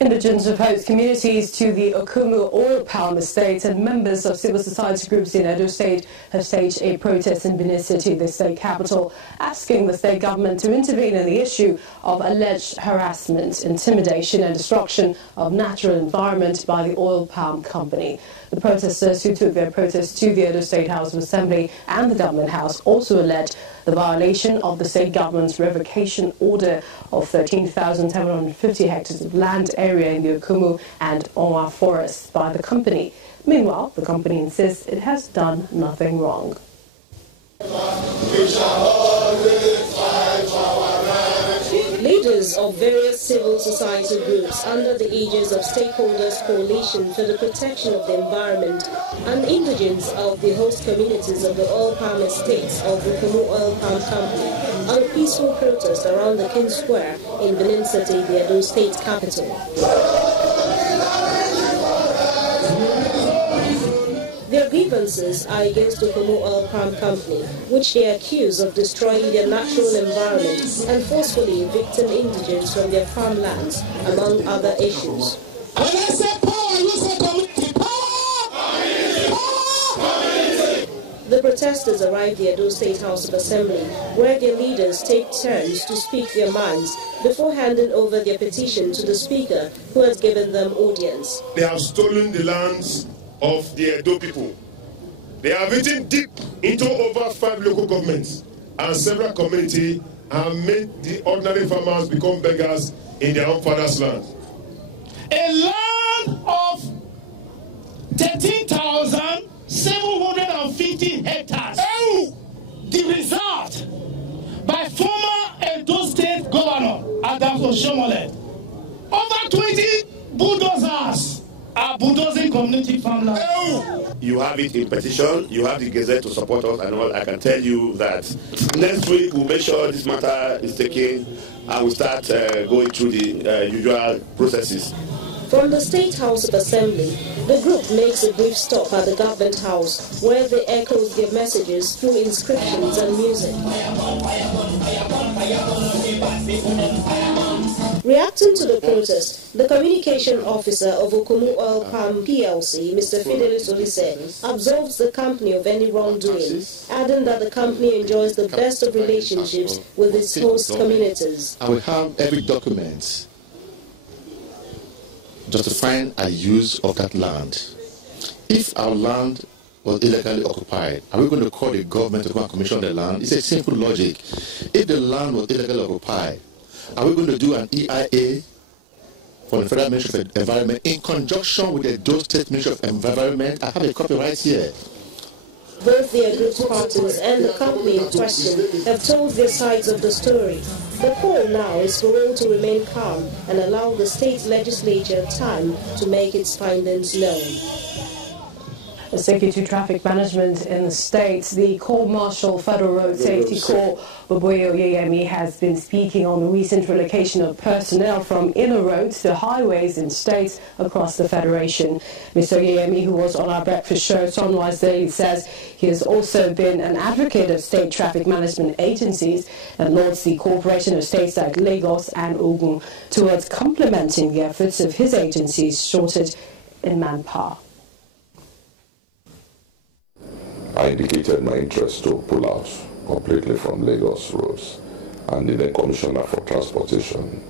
Indigents of host communities to the Okomu oil palm estate and members of civil society groups in Edo State have staged a protest in Benin City, the state capital, asking the state government to intervene in the issue of alleged harassment, intimidation and destruction of natural environment by the oil palm company. The protesters who took their protest to the Edo State House of Assembly and the Government House also alleged the violation of the state government's revocation order of 13,750 hectares of land area in the Okomu and Onwa forests by the company. Meanwhile, the company insists it has done nothing wrong. Leaders of various civil society groups under the aegis of Stakeholders Coalition for the Protection of the Environment and indigents of the host communities of the oil palm estates of the Okomu Oil Palm Company on a peaceful protest around the King Square in Benin City, the Edo State capital. Their grievances are against the Okomu Oil Palm Company, which they accuse of destroying their natural environment and forcefully evicting indigents from their farmlands, among other issues. When I say power, you say community. Power! The protesters arrived at the Edo State House of Assembly, where their leaders take turns to speak their minds before handing over their petition to the Speaker, who has given them audience. They have stolen the lands of the Edo people. They have eaten deep into over 5 local governments and several communities have made the ordinary farmers become beggars in their own father's land. A land of 13,750 hectares. Oh! The result by former Edo State Governor Adams Oshomole. Over 20 bulldozers are bulldozing community farmland. You have it in petition, you have the Gazette to support us and all. I can tell you that next week we'll make sure this matter is taken and we'll start going through the usual processes. From the State House of Assembly, the group makes a brief stop at the Government House, where they echo their messages through inscriptions and music. Reacting to the protest, the communication officer of Okomu Oil Palm PLC, Mr. Fidelis Olise, absolves the company of any wrongdoing, adding that the company enjoys the best of relationships with its host communities. I will have every document justifying our use of that land. If our land was illegally occupied, are we going to call the government to come and commission the land? It's a simple logic. If the land was illegally occupied, are we going to do an EIA for the Federal Ministry of Environment in conjunction with the Edo State Ministry of Environment? I have a copy right here. Both the group's parties and the company in question have told their sides of the story. The call now is for all to remain calm and allow the state legislature time to make its findings known. The Secretary to Traffic Management in the state, the Corps Marshal Federal Road Safety Corps, Boboyo Yeyemi, has been speaking on the recent relocation of personnel from inner roads to highways in states across the Federation. Mr. Yeyemi, who was on our breakfast show, Sunrise Daily, says he has also been an advocate of state traffic management agencies and lauds the cooperation of states like Lagos and Ogun towards complementing the efforts of his agencies shorted in manpower. I indicated my interest to pull out completely from Lagos roads, and the then Commissioner for Transportation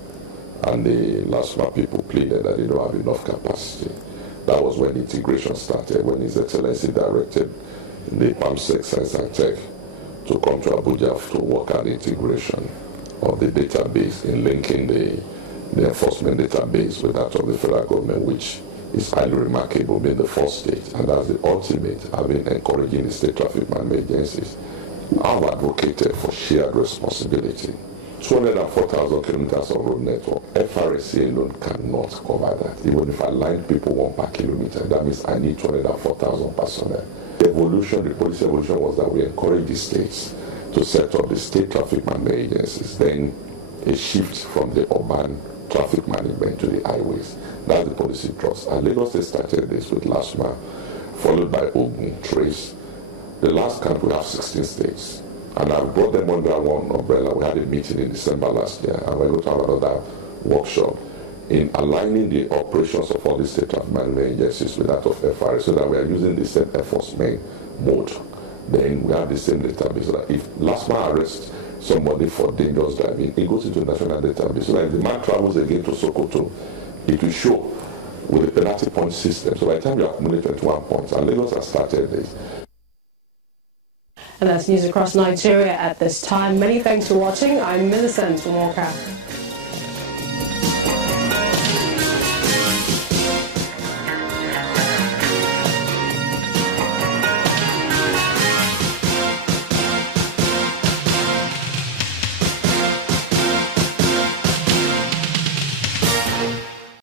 and the LASMA people pleaded that they don't have enough capacity. That was when the integration started, when His Excellency directed the PAMSEC Science and Tech to come to Abuja to work on the integration of the database in linking the enforcement database with that of the federal government, which is highly remarkable, being the first state, and that's the ultimate. I've been encouraging the state traffic management agencies. I've advocated for shared responsibility. 204,000 kilometers of road network. FRSC alone cannot cover that. Even if I line people 1 per kilometer, that means I need 204,000 personnel. The policy evolution was that we encourage the states to set up the state traffic management agencies, then a shift from the urban traffic management to the highways. That's the policy thrust. And Lagos State started this with LASMA, followed by Ogun, Trace. The last count we have 16 states. And I brought them under one umbrella. We had a meeting in December last year, and we're going to have another workshop in aligning the operations of all the state traffic management agencies with that of FRA, so that we are using the same enforcement mode. Then we have the same database, so that if LASMA arrests somebody for dangerous driving, it goes into the national database. So that if the man travels again to Sokoto, it will show with the penalty point system. So by the time you accumulate 21 points, and Lagos has started this. And that's news across Nigeria at this time. Many thanks for watching. I'm Millicent Walker.